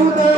Hold on.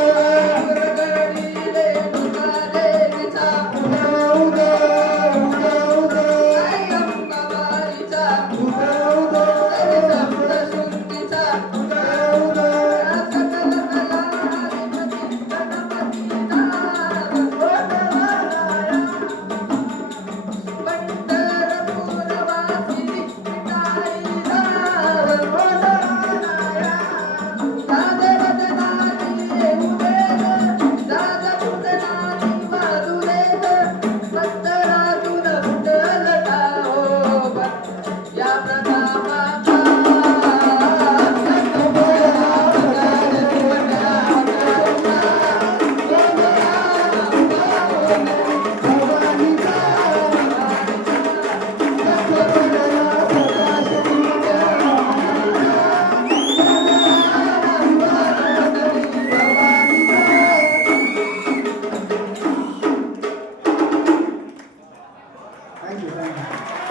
Muito bem.